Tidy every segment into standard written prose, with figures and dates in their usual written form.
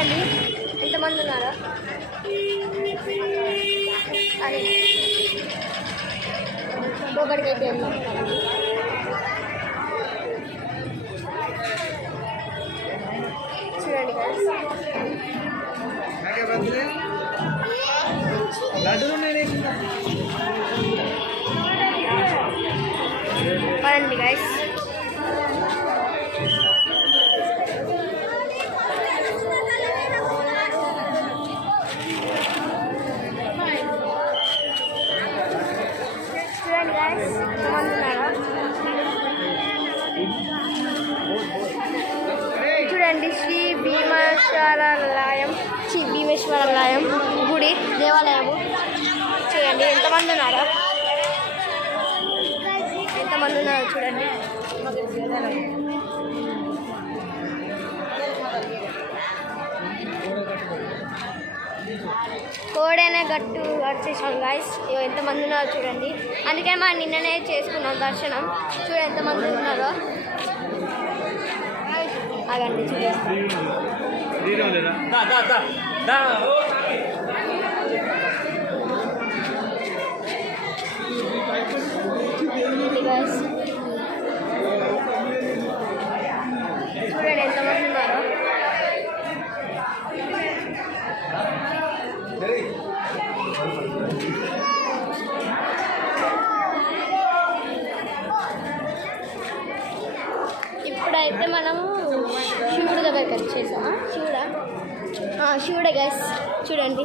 చూడండి ఎంతమంది ఉన్నారో అని లోపలికైతే వెళ్దాం. చూడండి పదండి గైస్. చూడండి గైస్ ఎంతమంది ఉన్నారో. చూడండి శ్రీ భీమేశ్వరాలయం గుడి దేవాలయము. చూడండి ఎంతమంది ఉన్నారో చూడండి. కోడైనా గట్టు వచ్చేసాం గాయస్. ఎంతమంది ఉన్నారో చూడండి. అందుకని మనం నిన్ననే చేసుకున్నాం దర్శనం. చూడండి ఎంతమంది ఉన్నారో. ఆగండి చూపిస్తాం. చూడండి ఎంతమంది ఉన్నారో. ఇప్పుడైతే మనము శివుడి దగ్గరికి వచ్చేసామా? శివుడే గైస్. చూడండి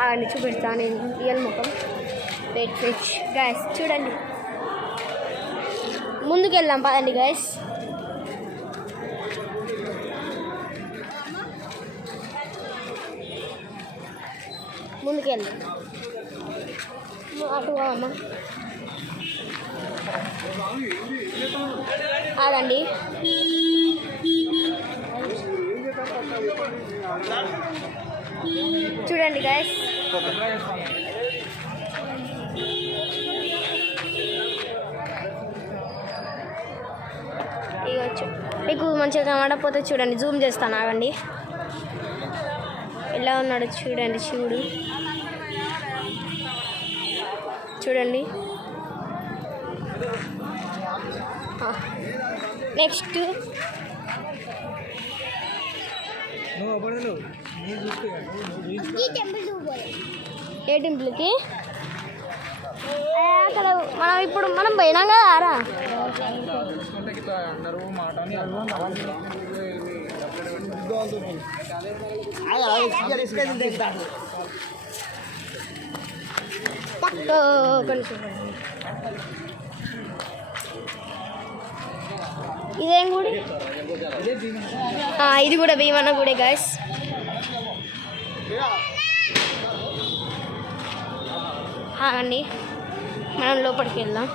అవన్నీ చూపెడతా నేను రియల్ ముఖం. వెయిట్ గైస్ చూడండి. ముందుకు వెళ్దాం పదండి గైస్. ముందుకు వెళ్దాం. అటు అమ్మ అదండి. చూడండి గైస్ ఇవ్వచ్చు. మీకు మంచిగా కనబడకపోతే చూడండి జూమ్ చేస్తాను. ఆగండి ఎలా ఉన్నాడు చూడండి శివుడు. చూడండి నెక్స్ట్ ఏ టెంపుల్కి? అక్కడ మనం పోయినాం కదా ఆరా. ఇదేం గుడి? ఇది కూడా భీమన్న గుడి గైస్. అండి మనం లోపలికి వెళ్దాం.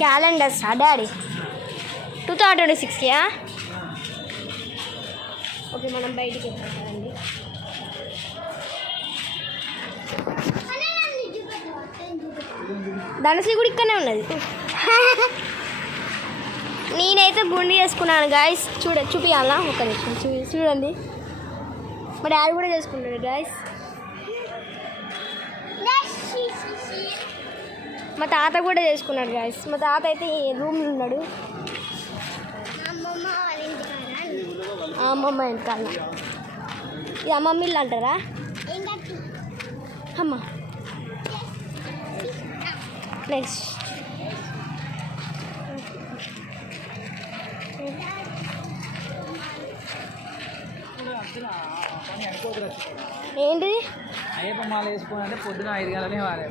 Calendar daddy 2026కి. ఓకే మనం బయటికి వెళ్తామండి. ధనశ్రీ కూడా ఇక్కడనే ఉన్నది. నేనైతే గుండి చేసుకున్నాను గాయస్. చూపియాలా ఒక నిమిషం. చూడండి మా డాడీ కూడా చేసుకుంటాడు గాయస్. మా తాత కూడా చేసుకున్నాడు గాయస్. మా తాత అయితే రూమ్లో ఉన్నాడు. అమ్మమ్మ వెనకాల. ఇది అమ్మమ్మ ఇల్లు అంటారా? అమ్మ నెక్స్ట్ ఏంటి? అయ్యప్ప మాల వేసుకోవాలంటే పొద్దున 5 గంటలనే వాడే.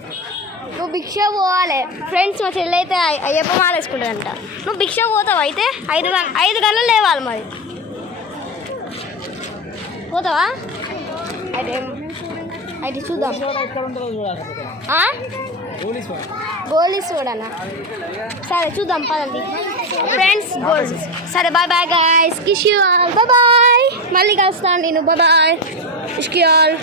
నువ్వు భిక్ష పోవాలి ఫ్రెండ్స్. మా చెల్లి అయితే అయ్యప్ప మాల వేసుకుంటుందంట. నువ్వు భిక్ష పోతావు అయితే 5 గంటలు లేవాలి మరి. పోతావా? అయితే చూద్దాం. గోలీ సోడానా సరే చూద్దాం పదండి ఫ్రెండ్స్ గోల్డ్ సరే bye bye guys kiss you all bye bye మళ్ళీ కలుస్తాను నేను bye bye kiss you all